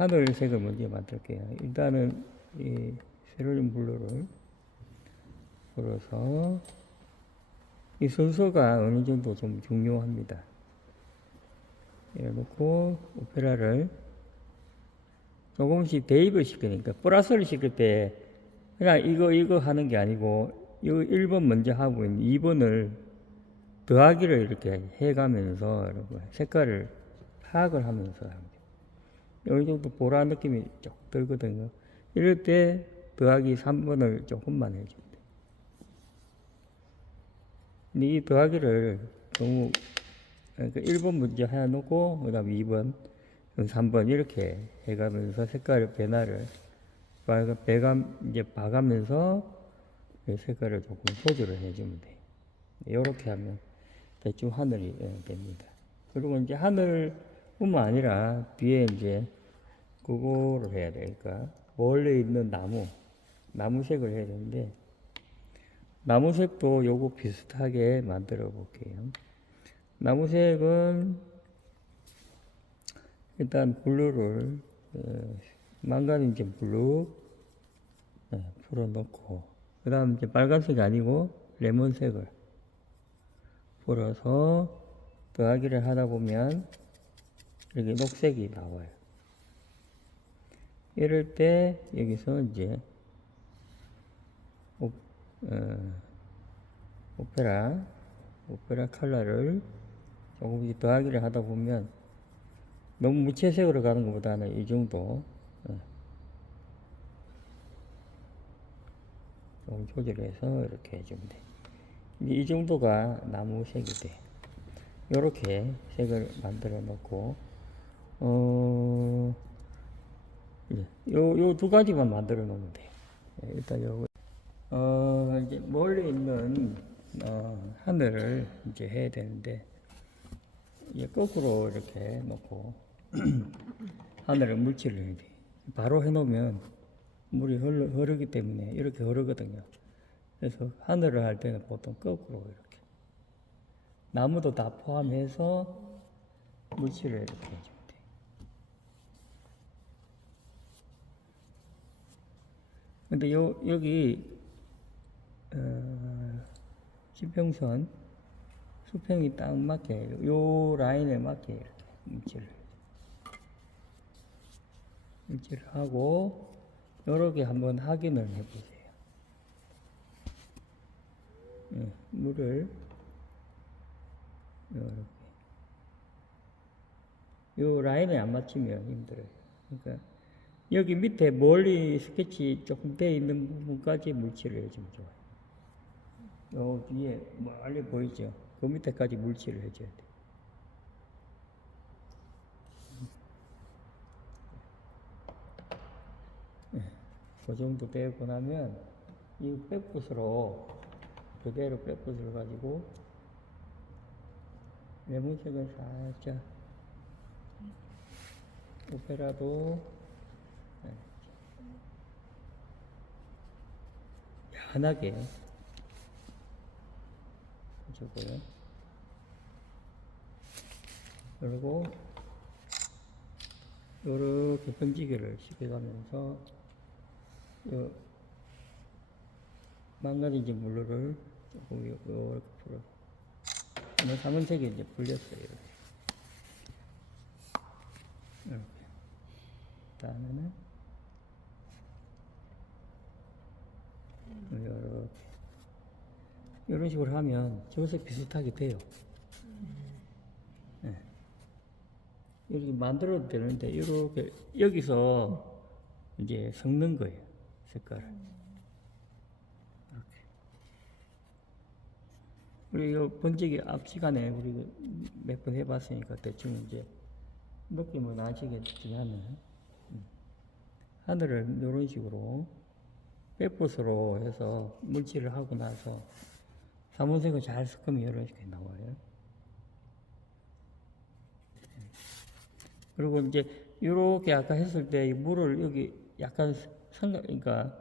하늘 색을 먼저 만들게요. 일단은 이 세로린 블루를 불어서 이 순서가 어느 정도 좀 중요합니다. 이래 놓고 오페라를 조금씩 대입을 시키니까 플러스를 시킬 때 그냥 이거 이거 하는 게 아니고 이거 1번 먼저 하고 있는 2번을 더하기를 이렇게 해가면서 여러분 색깔을 파악을 하면서. 어느 정도 보라 느낌이 쭉 들거든요. 이럴 때 더하기 3번을 조금만 해줍니다. 이 더하기를 너무 그러니까 1번 먼저 해놓고 그 다음에 2번, 3번 이렇게 해가면서 색깔 변화를 배감 이제 봐가면서 이 색깔을 조금 조절을 해주면 돼요. 이렇게 하면 대충 하늘이 예, 됩니다. 그리고 이제 하늘 뿐만 아니라 뒤에 이제 그거를 해야 되니까 원래 있는 나무, 나무색을 해야 되는데 나무색도 요거 비슷하게 만들어 볼게요. 나무색은 일단 블루를 어, 망가진지 블루 네, 풀어놓고 그 다음 이제 빨간색이 아니고 레몬색을 풀어서 더하기를 하다 보면 이렇게 녹색이 나와요. 이럴 때 여기서 이제 오, 어, 오페라 오페라 컬러를 조금씩 더하기를 하다 보면 너무 무채색으로 가는 것보다는 이 정도 어, 조금 조절해서 이렇게 해주면 돼. 이 정도가 나무 색이 돼. 이렇게 색을 만들어 놓고 어, 이제 요, 요 두 가지만 만들어 놓으면 돼. 예, 일단 요, 어, 이제 멀리 있는, 어, 하늘을 이제 해야 되는데, 이제 거꾸로 이렇게 놓고, 하늘을 물칠을 해야 돼. 바로 해놓으면 물이 흐르, 흐르기 때문에 이렇게 흐르거든요. 그래서 하늘을 할 때는 보통 거꾸로 이렇게. 나무도 다 포함해서 물칠을 이렇게 해주면 돼. 근데 요, 여기, 어, 지평선, 수평이 딱 맞게, 요 라인에 맞게 이렇게 물질을. 물질을 하고, 요렇게 한번 확인을 해보세요. 예, 물을, 요렇게. 요 라인에 안 맞추면 힘들어요. 그러니까, 여기 밑에 멀리 스케치 조금 돼 있는 부분까지 물칠을 해주면 좋아요. 요 뒤에 멀리 보이죠? 그 밑에까지 물칠을 해줘야 돼. 예, 그 정도 되고 나면 이 백붓으로 그대로 백붓을 가지고 레몬색을 살짝 오페라도 연하게 해주고요. 그리고 요렇게 번지기를 시켜가면서 요 망가진 물로를 조금 요- 요렇게 풀어. 오늘 삼원색이 이제 풀렸어요. 이렇게. 이렇게. 다음에는 이렇게 이런 식으로 하면 저색 비슷하게 돼요. 예. 이렇게 만들어도 되는데 이렇게 여기서 이제 섞는 거예요 색깔을. 이렇게. 우리 이 번지기 앞 시간에 우리 몇 번 해봤으니까 대충 이제 느낌은 아시겠지만은 음. 하늘을 이런 식으로 백붓으로 해서 물칠을 하고 나서 사문색을 잘 섞으면 이렇게 나와요. 그리고 이제 이렇게 아까 했을 때이 물을 여기 약간 생각, 그러니까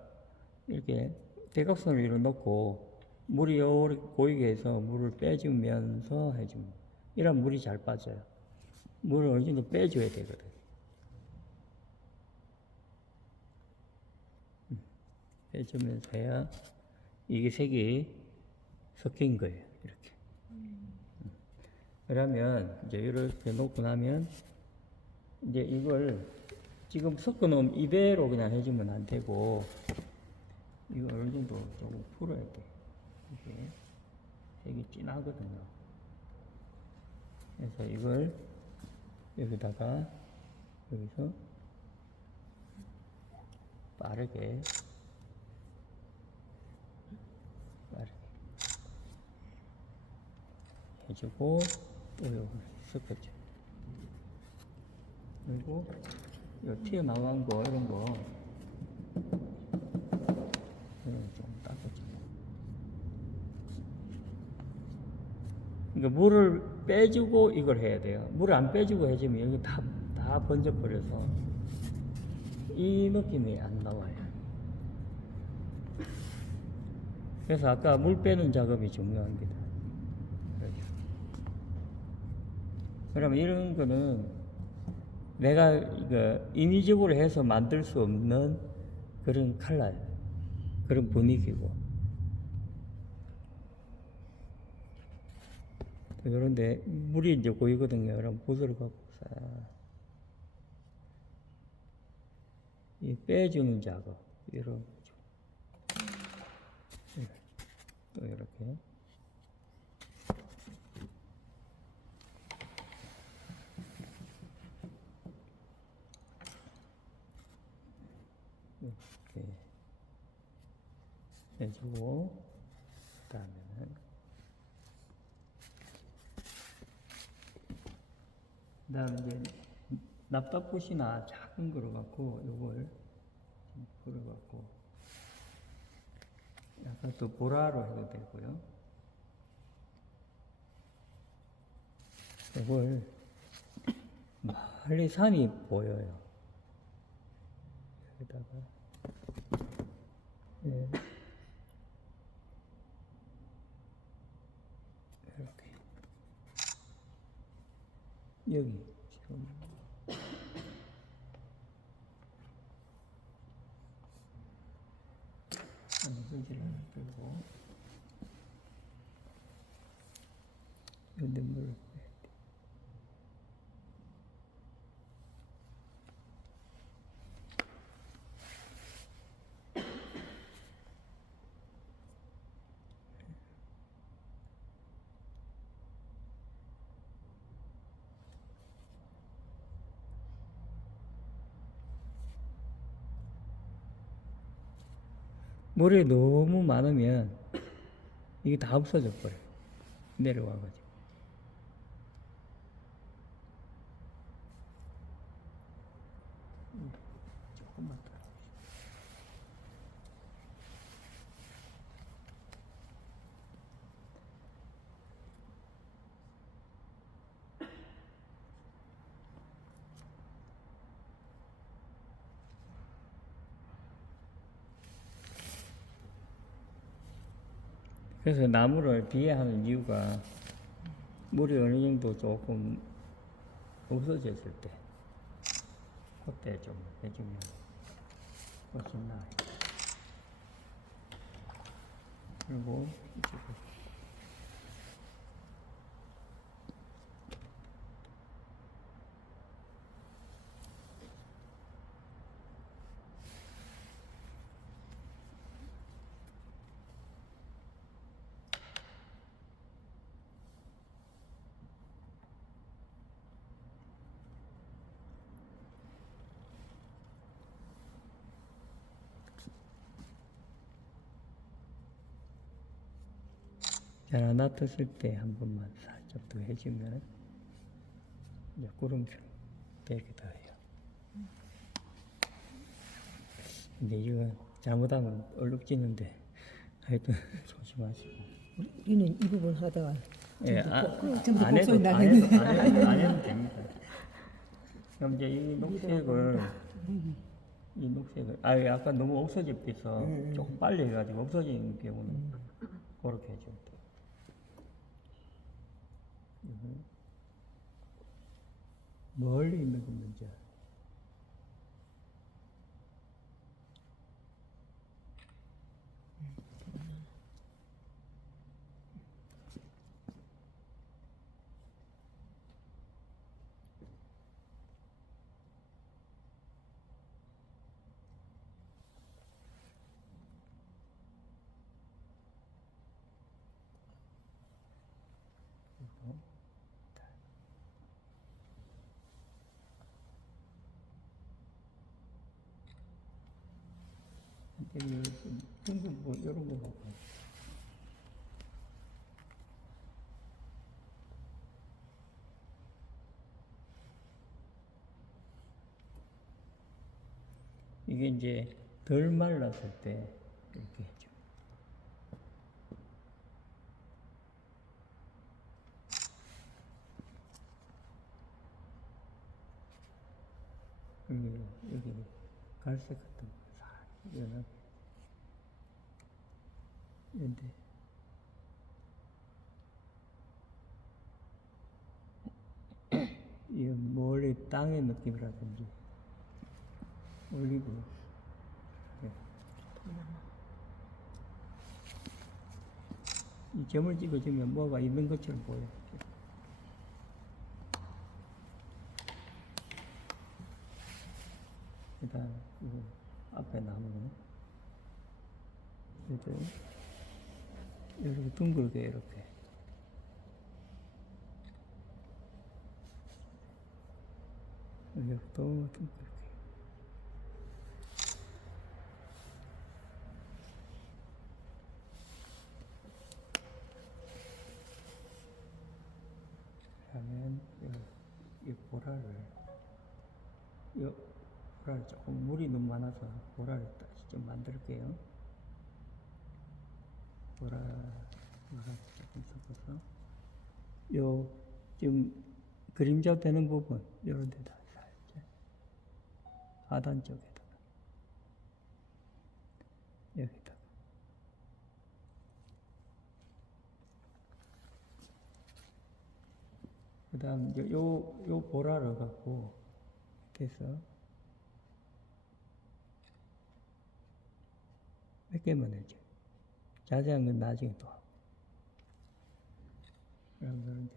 이렇게 대각선을 이렇게 넣고 물이 이렇게 보이게 해서 물을 빼주면서 해줍니다. 이런 물이 잘 빠져요. 물을 어느 정도 빼줘야 되거든. 해주면서 해야 이게 색이 섞인 거예요. 이렇게. 그러면 이제 이렇게 놓고 나면 이제 이걸 지금 섞어 놓으면 이대로 그냥 해주면 안 되고 이거 어느 정도 조금 풀어야 돼. 이게 색이 진하거든요. 그래서 이걸 여기다가 여기서 빠르게 해주고 또 요걸 섞어줘. 그리고 요 튀어나간 거 이런 거 이런 거좀 닦아줘. 그러니까 물을 빼주고 이걸 해야 돼요. 물을 안 빼주고 해주면 여기 다, 다 번져버려서 이 느낌이 안 나와요. 그래서 아까 물 빼는 작업이 중요합니다. 그렇죠. 그러면 이런 거는 내가 이거 인위적으로 해서 만들 수 없는 그런 컬러, 그런 분위기고. 그런데 물이 이제 고이거든요. 그럼 붓을 갖고 싹. 이 빼주는 작업, 이런 거죠. 예. 또. 이렇게 해주고, 그 다음에는 그 다음에 이제 납작붓이나 작은 거로 갖고 요걸 좀 풀어갖고 약간 또 보라로 해도 되고요. 요걸 멀리 산이 보여요. 여기다가 예. 이렇게 여기 지금 한글질을 하나 끌고 여기 물을 빼야 돼. 물이 너무 많으면 이게 다 없어져 버려. 내려와가지고. 음, 조금만 더. 그래서 나무를 뒤에 하는 이유가 물이 어느 정도 조금 없어졌을 때 그때 좀 해주면 훨씬 나아요. 그리고 이쪽에 잘안 놔뒀을 때 한 번만 살짝 더 해주면 이제 구름처럼 되기도 해요. 근데 이거 잘못하면 얼룩지는데 하여튼 조심하시고. 우리는 이 부분 하다가 예, 아, 꼭 전부 안 해도 안 해도. 안 해도 안 해도 됩니다. 그럼 이제 이 녹색을 이 녹색을 아 약간 너무 없어져 있어 조금 빨리 해가지고 없어지는 경우는 그렇게 해주면 돼. 음. 멀리 있는 건 여기 둥근 뭐 이런 거 갖고. 이게 이제 덜 말랐을 때 이렇게 해줘. 여기 여기 갈색 같은 거싹 연하게 이런데. 이 멀리 땅의 느낌이라든지. 올리브. 네. 이 점을 찍어주면 뭐가 있는 것처럼 보여. 그다음 이 앞에 나무는. 이렇게 이렇게 둥글게 이렇게 또 둥글게 하면 이, 이 보라를 이 보라를 조금 물이 너무 많아서 보라를 다시 좀 만들게요. 보라 보라 조금 섞어서. 요 지금 그림자 되는 부분 이런 데다 살짝 하단 쪽에다가. 여기다가. 그 다음 요, 요 보라를 갖고 이렇게 해서 몇 개만 해줘. 자세한 건 나중에 또 이제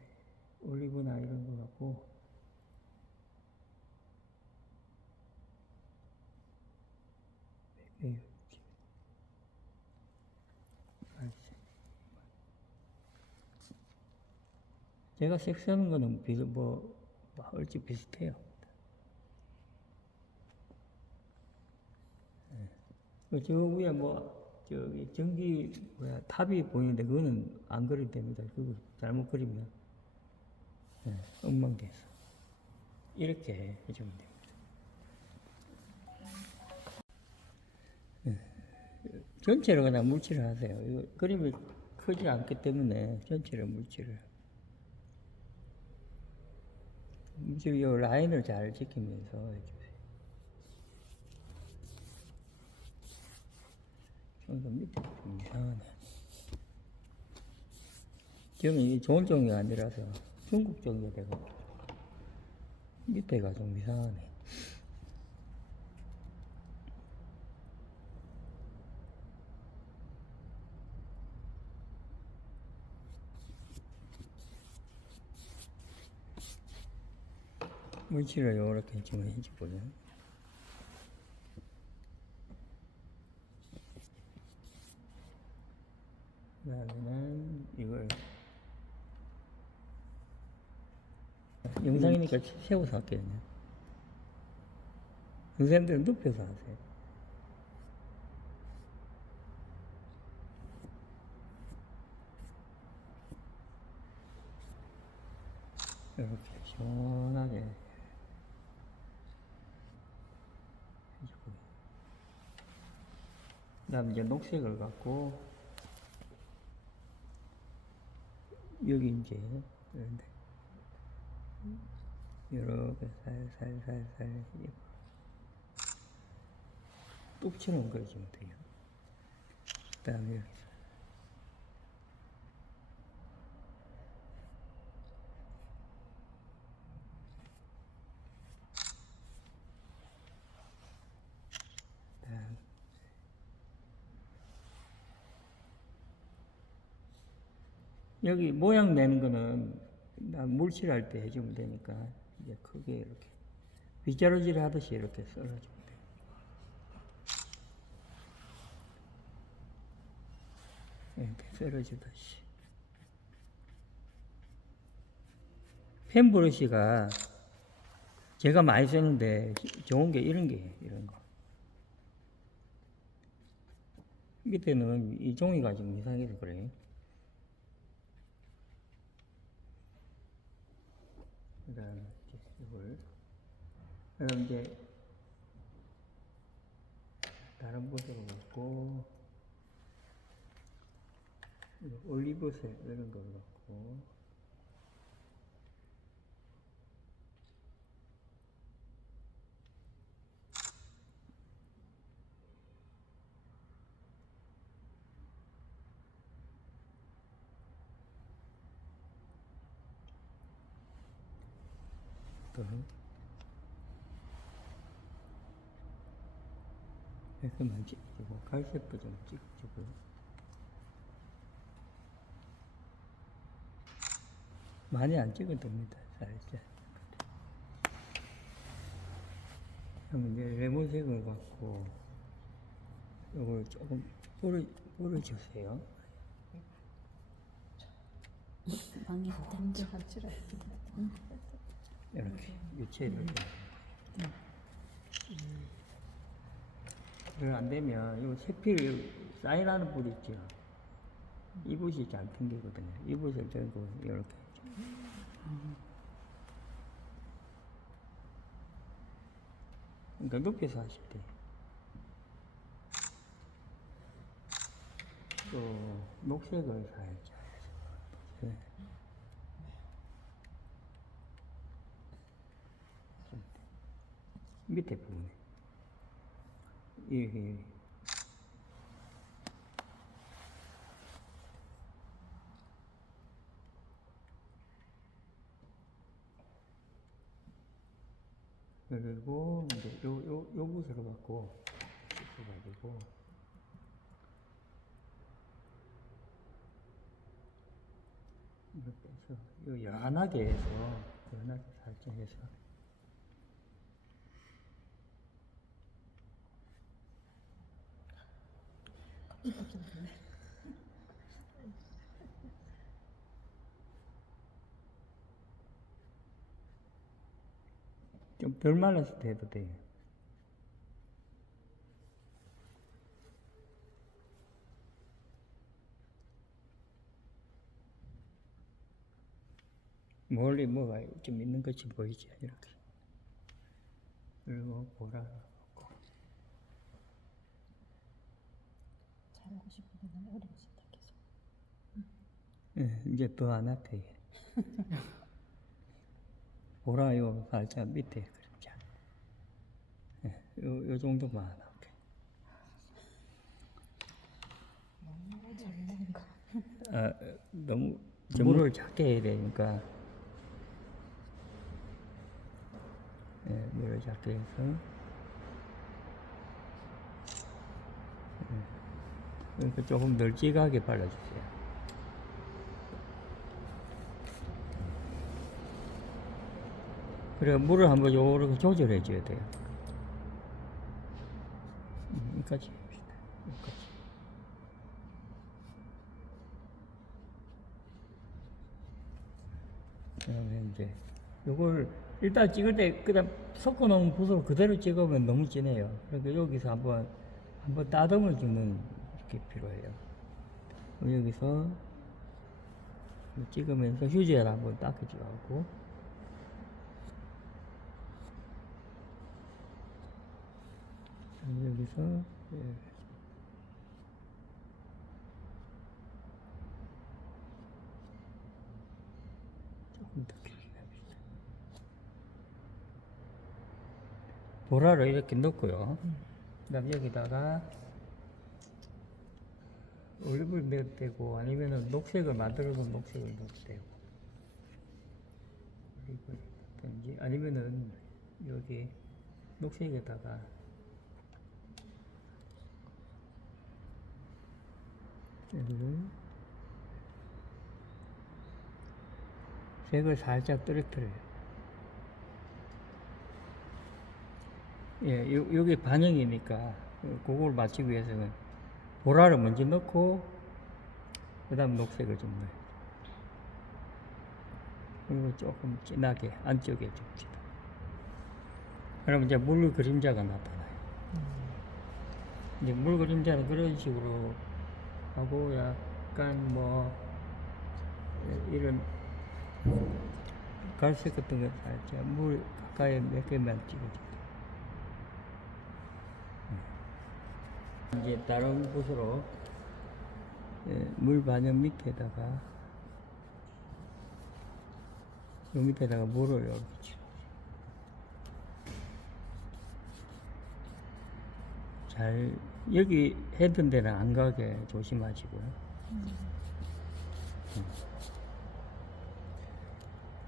올리브나 이런 거 갖고 몇 개요? 알지. 제가 섹스하는 거는 비슷 뭐, 뭐 얼추 비슷해요. 그저 위에 뭐 저기 전기 뭐야 탑이 보이는데 그거는 안 그려도 됩니다. 그거 잘못 그리면 예, 엉망돼서 이렇게 해주면 됩니다. 예, 전체를 그냥 물칠을 하세요. 이거 그림이 크지 않기 때문에 전체를 물칠을. 지금 이 라인을 잘 지키면서 해주세요. 이거 밑에 좀 이상하네. 지금 이 좋은 종이가 아니라서 중국 종이가 되고 밑에가 좀 이상하네. 물질을 이렇게 지금 해주고요. 그다음에는 이걸 영상이니까 세워서 할게요. 그냥. 선생님들은 눕혀서 하세요. 이렇게 시원하게 그다음 이제 녹색을 갖고 여기 이제 이렇게 살살살살. 뚝처럼 그려주면 돼요. 그 다음에 여기서 그다음. 여기 모양 내는 거는 나 물칠할 때 해주면 되니까 이제 크게 이렇게 빗자루질 하듯이 이렇게 돼요. 이렇게 썰어주듯이. 펜브러시가 제가 많이 쓰는데 좋은 게 이런 게 이런 거. 밑에는 이 종이가 좀 이상해서 그래. 그 다음에 이걸. 그럼 이제 다른 곳으로 이거 올리브색 이런 거 넣고 또 이렇게만 찍고 갈색도 좀 찍고. 많이 안 찍어도 됩니다 살짝 그럼 이제 레몬색을 갖고 이걸 조금 뿌려 뿌려주세요. 방이 먼저 한치라. 이렇게 유체를. 그걸 안 되면 이 세필 사인하는 붓 있죠. 이 붓이 잘 튕기거든요. 이 붓을 들고 이렇게. 그러니까 높여서 하실 때. 또 녹색을 살짝 네. 밑에 부분에 예, 예. 그리고 이제 요, 요, 요 붓으로 갖고 씻어가지고. 이렇게 해서 요 연하게 해서 연하게 살짝 해서 좀 덜 말랐을 때 해도 돼요. 멀리 뭐가 좀 있는 것이 보이지 이렇게. 그리고 보라 싶은데 너무 어려워진다 계속. 예, 이제 더 안 앞에 보라요 살짝 밑에 그림자. 예, 요, 요 정도만 나오게. 아, 너무 점을 작게 해야 되니까 예, 물을 작게 해서 그러니까 조금 널찍하게 발라주세요. 그래 물을 한번 요렇게 조절해 줘야 돼요. 음, 여기까지 합시다. 여기까지. 그다음에 이제 요걸 일단 찍을 때 그냥 섞어 놓은 붓으로 그대로 찍으면 너무 진해요. 그러니까 여기서 한번 한번 따듬을 주는 게 필요해요. 여기서 찍으면서 휴지를 한번 닦아주고 여기서 예. 보라를 이렇게 넣고요. 그 다음 여기다가 올리브를 넣어도 되고 아니면은 녹색을 만들어서 녹색을 넣어도 되고 올리브를 넣든지 아니면은 여기 녹색에다가 여기를 색을 살짝 떨어뜨려요. 예, 요, 요게 반영이니까 그걸 맞추기 위해서는 보라를 먼저 넣고 그 다음 녹색을 좀 넣어요. 그리고 조금 진하게 안쪽에 줍시다. 그럼 이제 물 그림자가 나타나요. 이제 물 그림자는 그런 식으로 하고 약간 뭐 이런 갈색 같은 거 살짝 물 가까이 몇 개만 찍어줘. 이제 다른 곳으로 예, 물 반영 밑에다가 요 밑에다가 물을 이렇게 잘 여기 했던 데는 안 가게 조심하시고요. 음.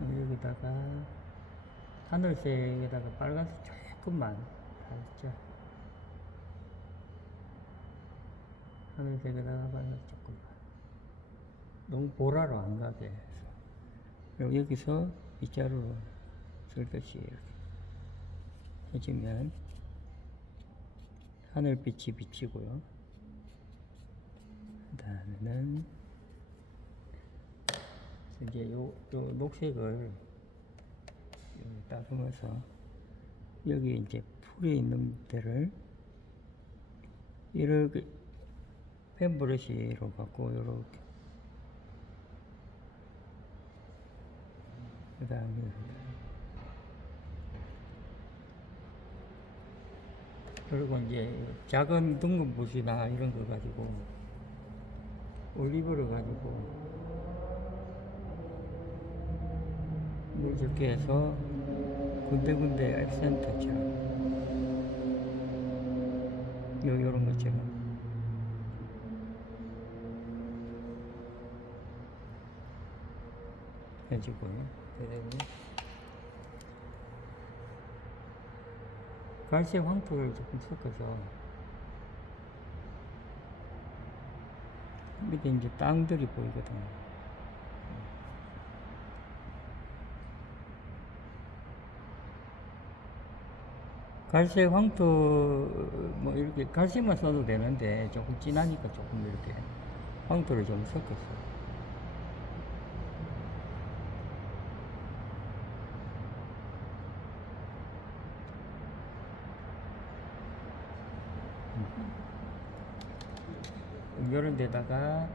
여기다가 하늘색에다가 빨간색 조금만 살짝 하늘색에다가 빨간색 조금만 너무 보라로 안 가게 해서 그리고 여기서 빗자루로 쓸듯이 이렇게 해주면 하늘빛이 비치고요. 그 다음에는 이제 요, 요 녹색을 따듬어서 여기 이제 풀이 있는 데를 이렇게 펜 브러시로 갖고 이렇게. 그 다음에 그리고 이제 작은 등급붓이나 이런 거 가지고 올리브를 가지고 물 적게 해서 군데군데 액센트처럼 요, 요런 것처럼 그 다음에 갈색 황토를 조금 섞어서 밑에 이제 땅들이 보이거든요. 갈색 황토 뭐 이렇게 갈색만 써도 되는데 조금 진하니까 조금 이렇게 황토를 좀 섞었어요. 이런 데다가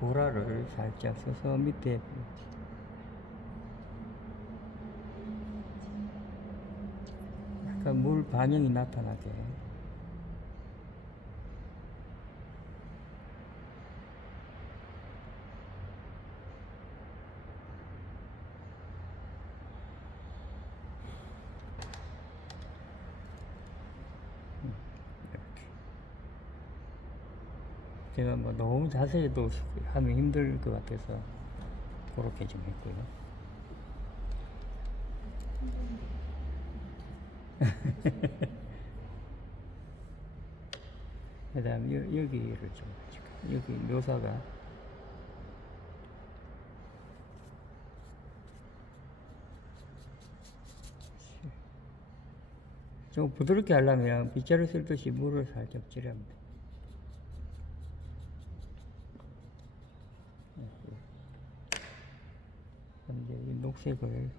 보라를 살짝 써서 밑에. 약간 물 반영이 나타나게 음, 이렇게 제가 뭐 너무 자세히 또 하면 힘들 것 같아서 그렇게 좀 했고요. 그 다음 여기를 좀. 여기 묘사가 좀 부드럽게 하려면 빗자루 쓸 듯이 물을 살짝 찌르면 돼. 이제 이 녹색을.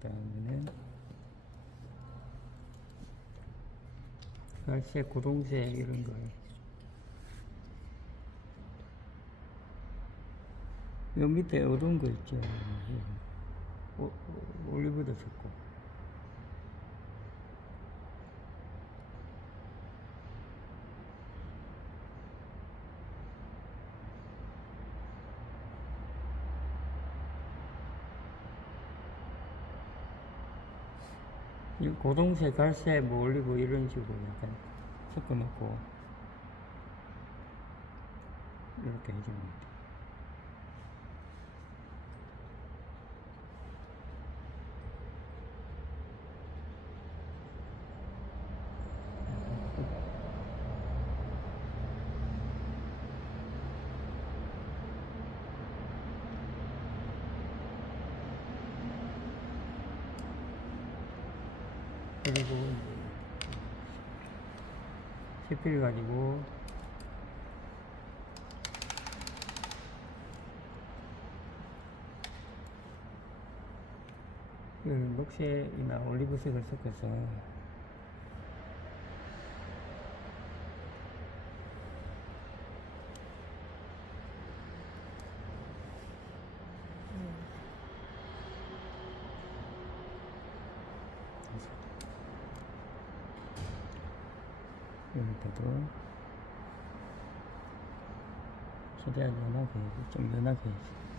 그다음에는 갈색, 고동색 이런 거. 요 밑에 어두운 거 있죠. 오, 오, 올리브도. 이 고동색, 갈색, 뭐 올리브 이런 식으로 약간 섞어 놓고 이렇게 해줍니다. 세필 가지고. 그 녹색이나 올리브색을 섞어서 여기다도 최대한 연하게 해야지 좀 연하게 해야지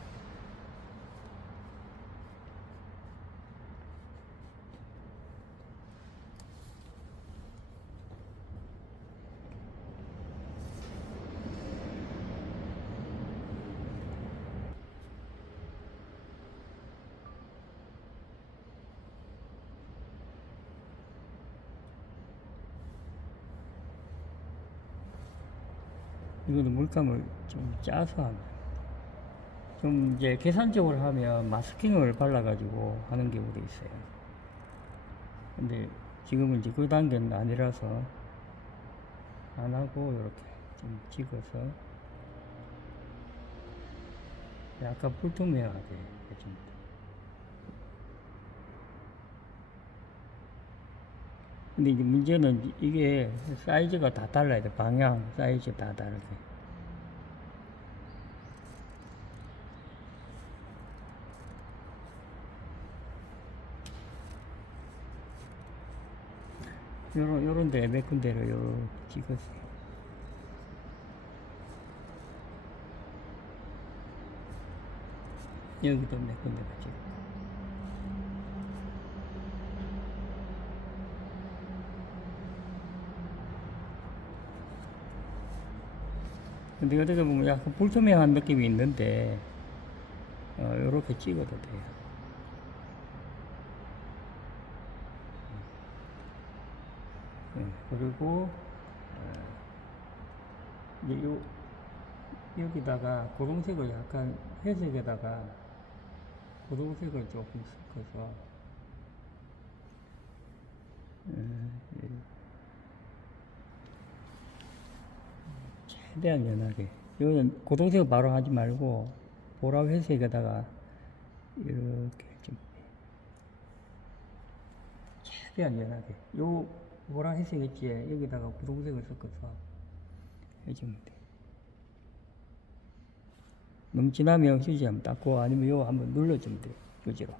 물감을 좀 짜서 하면 좀 이제 계산적으로 하면 마스킹을 발라가지고 하는 경우도 있어요. 근데 지금은 이제 그 단계는 아니라서 안 하고 이렇게 좀 찍어서 약간 불투명하게 해줍니다. 근데 이제 문제는 이게 사이즈가 다 달라야 돼. 방향, 사이즈 다 다르게. 요런, 요런 데 몇 군데를 요렇게 찍었어요. 여기도 몇 군데가 찍어. 근데 어떻게 보면 약간 불투명한 느낌이 있는데, 어, 요렇게 찍어도 돼요. 음, 그리고, 요, 여기다가 고동색을 약간 회색에다가 고동색을 조금 섞어서. 최대한 연하게. 이거는 고동색 바로 하지 말고 보라 회색에다가 이렇게 좀 최대한 연하게. 요 보라 회색 있지? 여기다가 고동색을 섞어서 해주면 돼. 진하면 휴지 한번 닦고 아니면 요 한번 눌러주면 돼. 휴지로.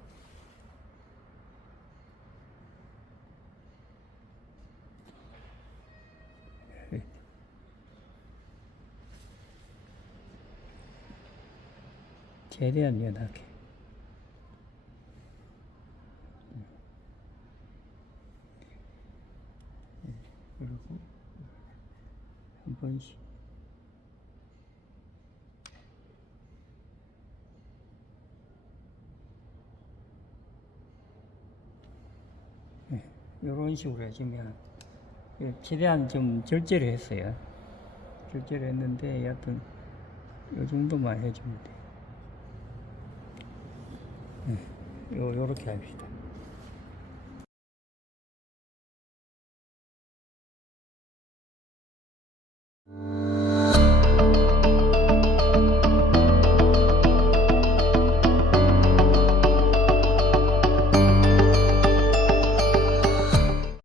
최대한 연하게. 그리고 한 번씩. 이런 식으로 해주면 예, 최대한 좀 절제를 했어요. 절제를 했는데 여하튼 요 정도만 해주면 돼. 요, 요렇게 합시다.